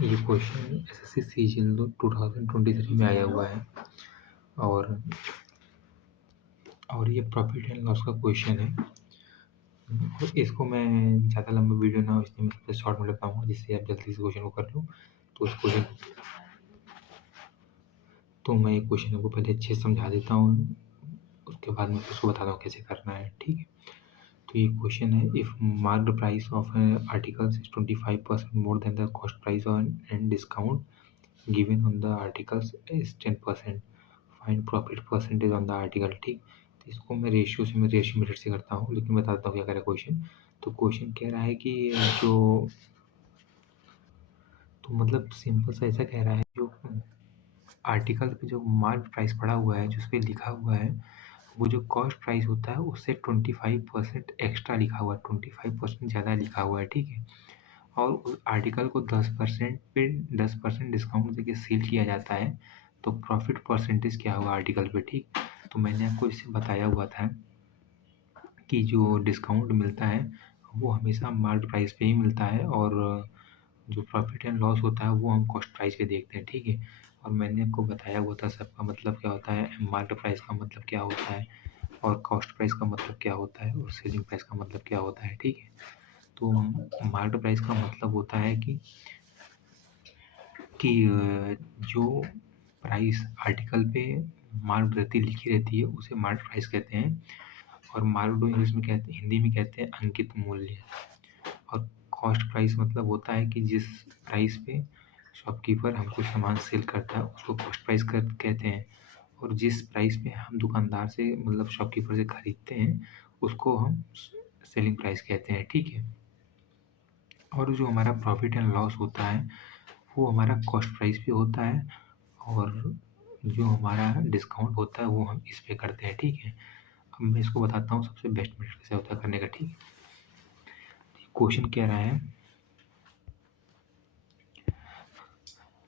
ये question SSC CGL 2023 में आया हुआ है और ये प्रॉफिट एंड लॉस का क्वेश्चन है। इसको मैं ज़्यादा लंबा वीडियो ना हो इसलिए मैं सबसे शॉर्ट में बताऊँगा जिससे आप जल्दी से क्वेश्चन को कर लो। तो मैं ये क्वेश्चन आपको पहले अच्छे से समझा देता हूँ, उसके बाद मैं उसको बताता हूँ कैसे करना है, ठीक है। तो ये क्वेश्चन है, if marked price of articles is 25% more than the cost price on and discount given on the articles is 10%, find profit percentage on the article, ठीक। तो इसको मैं रेशियो मेथड से करता हूँ, लेकिन बताता हूँ क्या कह रहा है क्वेश्चन। तो क्वेश्चन कह रहा है कि जो तो मतलब सिंपल सा ऐसा कह रहा है, जो आर्टिकल पे जो मार्क प्राइस पड़ा हुआ है, जिस पे लिखा हुआ है, वो जो कॉस्ट प्राइस होता है उससे 25% एक्स्ट्रा लिखा हुआ है, 25% ज़्यादा लिखा हुआ है, ठीक है। और उस आर्टिकल को 10% पे 10% डिस्काउंट देके सेल किया जाता है, तो प्रॉफिट परसेंटेज क्या होगा आर्टिकल पे, ठीक। तो मैंने आपको इससे बताया हुआ था कि जो डिस्काउंट मिलता है वो हमेशा मार्क प्राइस पे ही मिलता है और जो प्रॉफिट एंड लॉस होता है वो हम कॉस्ट प्राइस पे देखते हैं, ठीक है। और मैंने आपको बताया हुआ था सबका मतलब क्या होता है, मार्केट प्राइस का मतलब क्या होता है और कॉस्ट प्राइस का मतलब क्या होता है और सेलिंग प्राइस का मतलब क्या होता है, ठीक है। तो मार्केट प्राइस का मतलब होता है कि जो प्राइस आर्टिकल पे मार्क रहती लिखी रहती है उसे मार्केट प्राइस कहते हैं और मार्क इंग्लिश में कहते हैं, हिंदी में कहते हैं अंकित मूल्य। और कॉस्ट प्राइस मतलब होता है कि जिस प्राइस पे शॉपकीपर हमको सामान सेल करता है उसको कॉस्ट प्राइस कहते हैं और जिस प्राइस पे हम दुकानदार से मतलब शॉपकीपर से खरीदते हैं उसको हम सेलिंग प्राइस कहते हैं, ठीक है। और जो हमारा प्रॉफिट एंड लॉस होता है वो हमारा कॉस्ट प्राइस पे होता है और जो हमारा डिस्काउंट होता है वो हम इस पे करते हैं, ठीक है। अब मैं इसको बताता हूँ सबसे बेस्ट मेथड कैसे होता है करने का, ठीक है। क्वेश्चन कह रहा है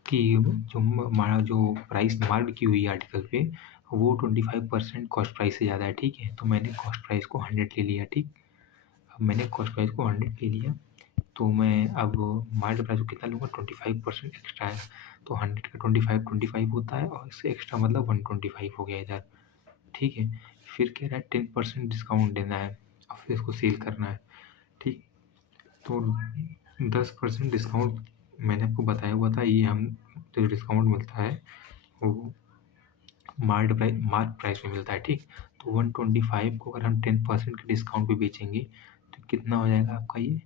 कि जो हमारा जो प्राइस मार्क की हुई है आर्टिकल पे वो 25% कॉस्ट प्राइस से ज़्यादा है, ठीक है। तो मैंने कॉस्ट प्राइस को 100 ले लिया, ठीक। अब मैंने कॉस्ट प्राइस को 100 ले लिया, तो मैं अब मार्केट प्राइस को कितना लूँगा, 25% एक्स्ट्रा है। तो 100 का 25 होता है और इससे एक्स्ट्रा मतलब 125 हो गया इधर, ठीक है। फिर कह रहा है 10% डिस्काउंट देना है और फिर इसको सेल करना है, ठीक। तो 10% डिस्काउंट मैंने आपको बताया हुआ था, ये हम जो डिस्काउंट मिलता है वो मार्क प्राइस में मिलता है, ठीक। तो 125 को अगर हम 10% के डिस्काउंट पे बेचेंगे तो कितना हो जाएगा आपका ये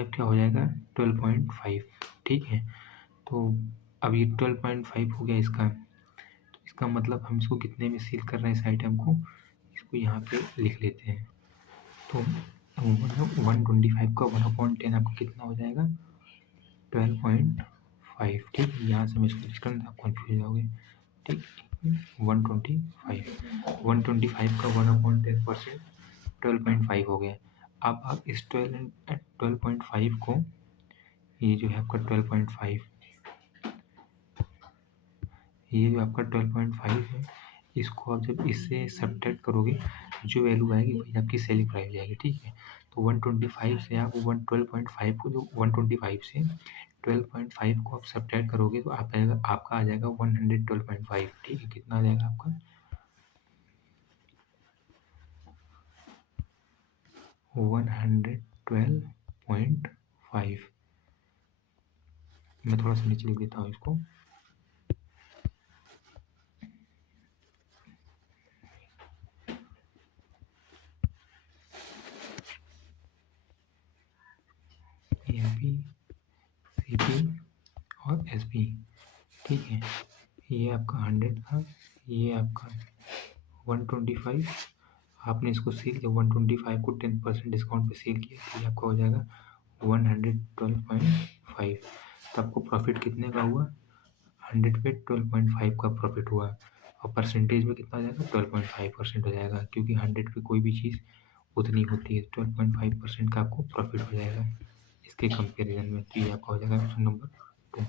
अब क्या हो जाएगा 12.5, ठीक है। तो अब ये 12.5 हो गया इसका, तो इसका मतलब हम इसको कितने में सेल कर रहे हैं इस आइटम को, इसको यहाँ पे लिख लेते हैं। तो 125 का 1/10 आपको कितना हो जाएगा 12.5, ठीक। यहाँ से मैं इसको लिख कर आप कन्फ्यूज हो जाओगे, ठीक। 125 का 1/10% 12.5 हो गया। अब आप इस 12.5 को, ये जो है आपका 12.5, ये जो आपका 12.5 है इसको आप जब इससे सब्ट्रैक्ट करोगे जो वैल्यू आएगी वही आपकी सेलिंग प्राइस हो जाएगी, ठीक है। तो 125 से आप 12.5 को जो 125 से 12.5 को आप सब्ट्रैक्ट करोगे तो आपका आ जाएगा 112.5, ठीक है। कितना आ जाएगा आपका 112.5। मैं थोड़ा सा नीचे लिख देता हूँ इसको, एपी सीपी और एसपी, ठीक है। ये आपका 100 था, ये आपका 125, आपने इसको सेल किया 125 को 10% डिस्काउंट पे सेल किया तो ये आपका हो जाएगा 112.5। तो आपको प्रॉफिट कितने का हुआ 100 पे 12.5 का प्रॉफिट हुआ और परसेंटेज में कितना हो जाएगा 12.5% हो जाएगा, क्योंकि 100 पे कोई भी चीज़ उतनी होती है, 12.5% का आपको प्रॉफिट हो जाएगा इसके कंपेरिजन में। तो ये आपका हो जाएगा ऑप्शन नंबर 2।